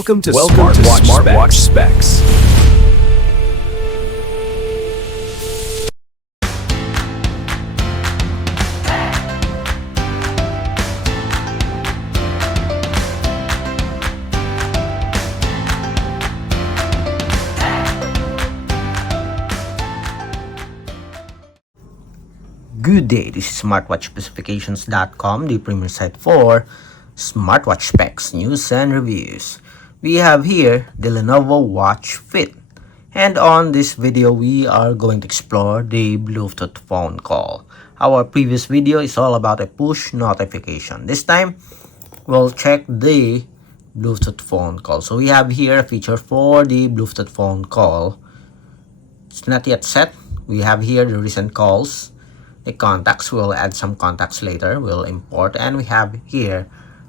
Welcome to Smartwatch Specs. Good day, this is smartwatchspecifications.com, the premier site for smartwatch specs, news, and reviews. We have here the Lenovo Watch Fit, and on this video we are going to explore the Bluetooth phone call. Our previous video is all about a push notification. This time we'll check the Bluetooth phone call. So we have here a feature for the Bluetooth phone call. It's not yet set. We have here the recent calls. The contacts, we'll add some contacts later, we'll import, and we have here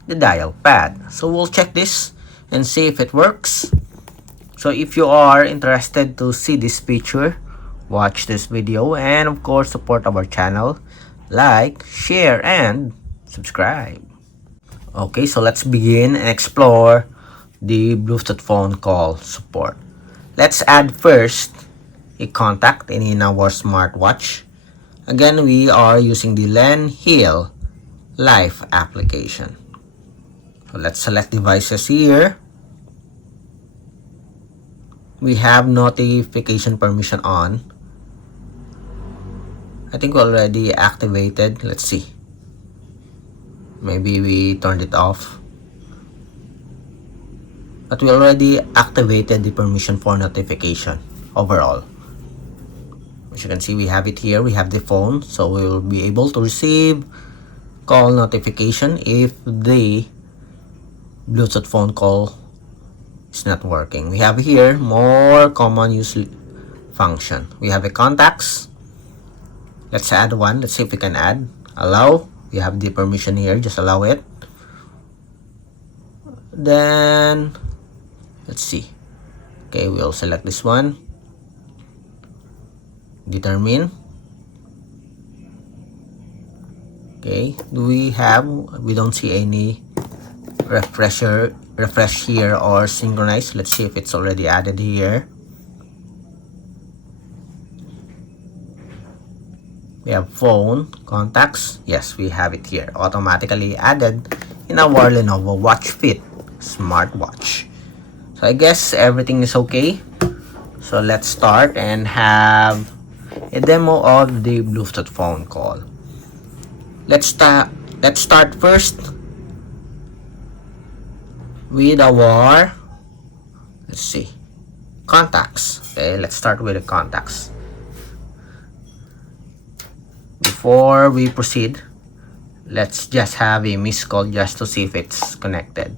the dial pad. So we'll check this and see if it works. So if you are interested to see this feature, watch this video, and of course support our channel, like, share, and subscribe. Okay, so let's begin and explore the Bluetooth phone call support. Let's add first a contact in our smartwatch. Again, we are using the Lenovo Life application. So let's select devices here. We have notification permission on. I think we already activated. Let's see. Maybe we turned it off. But we already activated the permission for notification overall. As you can see, we have it here. We have the phone, so we will be able to receive call notification if the Bluetooth phone call is not working. We have here more common use function. We have a contacts. Let's add one. Let's see if we can add. Allow. We have the permission here. Just allow it. Then let's see. Okay, we'll select this one. Determine. Okay, we don't see any refresh here or synchronize. Let's see if it's already added here. We have phone contacts. Yes, we have it here, automatically added in our Lenovo Watch Fit Smartwatch. So I guess everything is okay. So let's start and have a demo of the Bluetooth phone call. Let's start first with our, let's see, contacts. Okay, let's start with the contacts. Before we proceed, let's just have a missed call just to see if it's connected.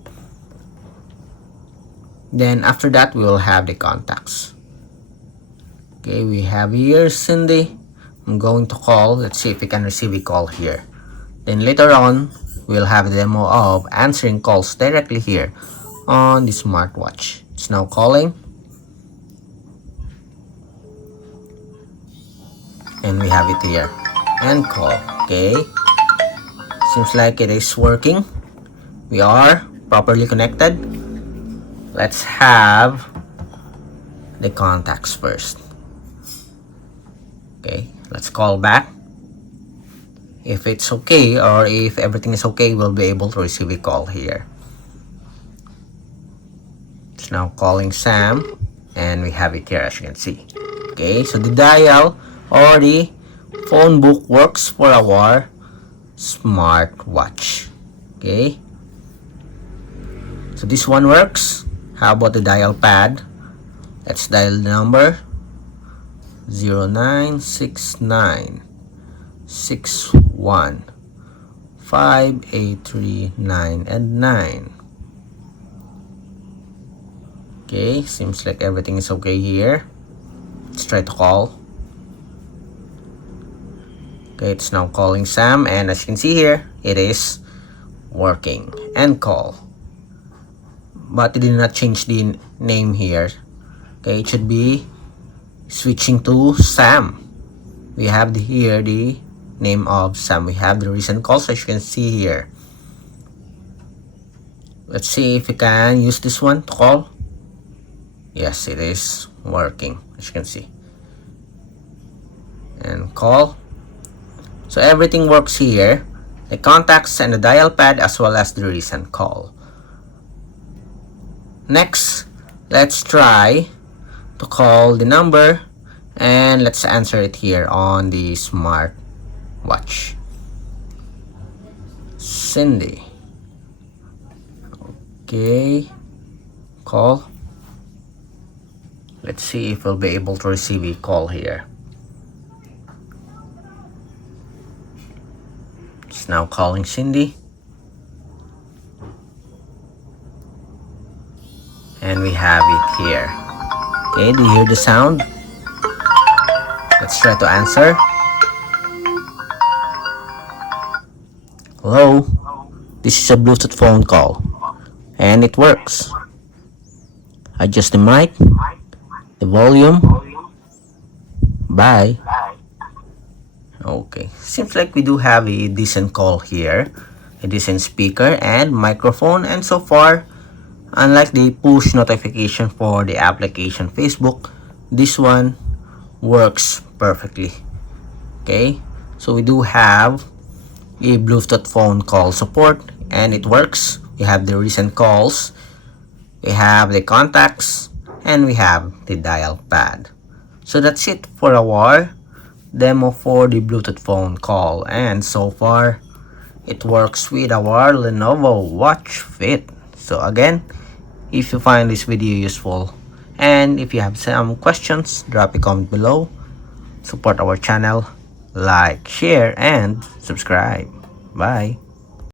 Then after that, we will have the contacts. Okay, we have here Cindy. I'm going to call. Let's see if we can receive a call here. Then later on, we'll have a demo of answering calls directly here on the smartwatch. It's now calling. And we have it here. And call. Okay. Seems like it is working. We are properly connected. Let's have the contacts first. Okay, let's call back. If it's okay, or if everything is okay, we'll be able to receive a call here. It's now calling Sam, and we have it here as you can see. Okay, so the dial or the phone book works for our smartwatch. Okay, so this one works. How about the dial pad? Let's dial the number 0969 61 5839 and 9. Okay, seems like everything is okay here. Let's try to call. Okay, it's now calling Sam, and as you can see here, it is working. And call. But it did not change the name here. Okay, it should be switching to Sam. We have here the name of Sam. We have the recent calls as you can see here. Let's see if we can use this one to call. Yes, it is working, as you can see. And call. So everything works here. The contacts and the dial pad as well as the recent call. Next, let's try to call the number and let's answer it here on the smartwatch. Cindy. Okay, call. Let's see if we'll be able to receive a call here. It's now calling Cindy. And we have it here. Okay, do you hear the sound? Let's try to answer. Hello, this is a Bluetooth phone call. And it works. Adjust the mic, the volume. Bye. Okay, seems like we do have a decent call here, a decent speaker and microphone, and so far, unlike the push notification for the application Facebook, this one works perfectly. Okay, so we do have a Bluetooth phone call support and it works. We have the recent calls, we have the contacts, and we have the dial pad. So that's it for our demo for the Bluetooth phone call, and so far it works with our Lenovo Watch Fit. So again, if you find this video useful and if you have some questions, drop a comment below. Support our channel, like, share, and subscribe. Bye.